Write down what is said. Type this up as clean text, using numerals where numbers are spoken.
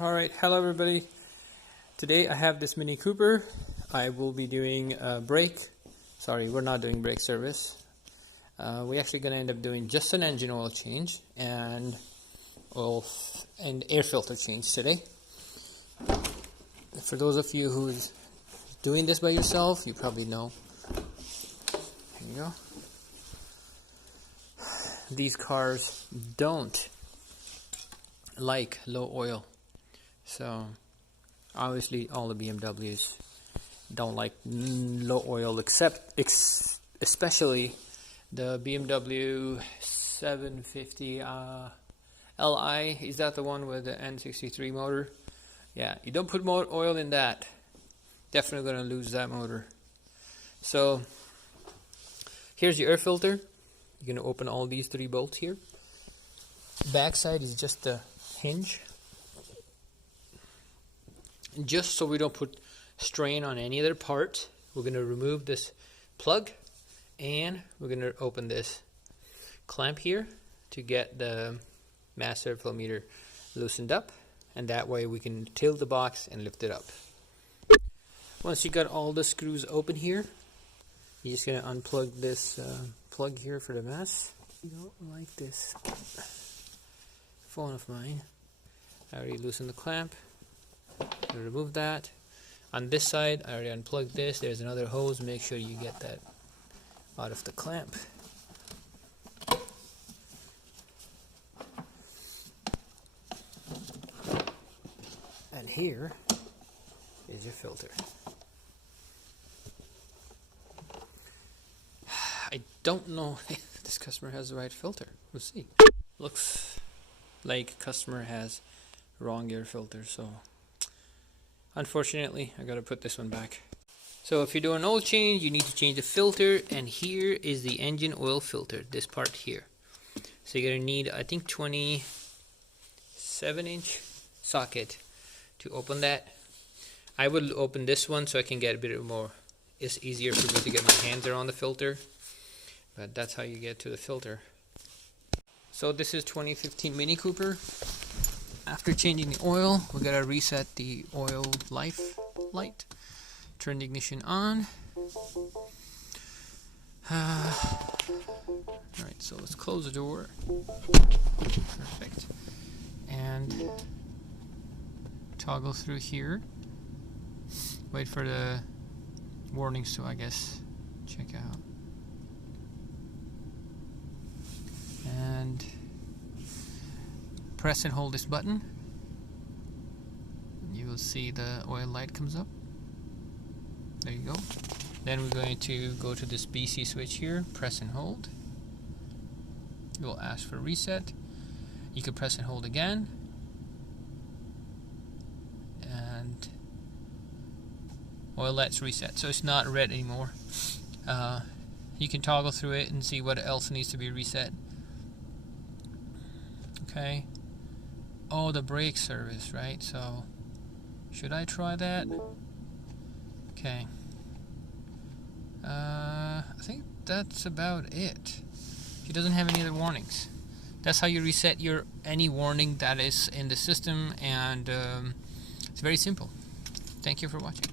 Alright, hello everybody. Today I have this Mini Cooper. I will be doing a brake. Sorry, we're not doing brake service. We're actually going to end up doing just an engine oil change and air filter change today. For those of you who's doing this by yourself, you probably know. Here you go. These cars don't like low oil. So obviously all the BMWs don't like low oil, especially the BMW 750 Li. Is that the one with the N63 motor? Yeah, you don't put more oil in that, definitely gonna lose that motor. So here's your air filter. You're gonna open all these 3 bolts here. Back side is just the hinge, just so we don't put strain on any other part. We're going to remove this plug and we're going to open this clamp here to get the mass airflow meter loosened up, and that way we can tilt the box and lift it up. Once you got all the screws open here, you're just going to unplug this plug here for the mass. You don't like this phone of mine. I already loosened the clamp. Remove that. On this side, I already unplugged this. There's another hose. Make sure you get that out of the clamp. And here is your filter. I don't know if this customer has the right filter. We'll see. Looks like customer has wrong air filter, so unfortunately I gotta put this one back. So if you do an oil change, you need to change the filter, and here is the engine oil filter, this part here. So you're gonna need, I think, 27-inch socket to open that. I will open this one so I can get a bit more, it's easier for me to get my hands around the filter, but that's how you get to the filter. So this is 2015 Mini Cooper. After changing the oil, we gotta reset the oil life light. Turn the ignition on. Alright, so let's close the door. Perfect. And toggle through here. Wait for the warnings to, I guess, check out. And press and hold this button. You will see the oil light comes up. There you go. Then we're going to go to this BC switch here, press and hold. It will ask for reset. You can press and hold again, and oil light's reset, so it's not red anymore. You can toggle through it and see what else needs to be reset. Okay. Oh, the brake service, right? So should I try that? Okay. I think that's about it. It doesn't have any other warnings. That's how you reset any warning that is in the system, and it's very simple. Thank you for watching.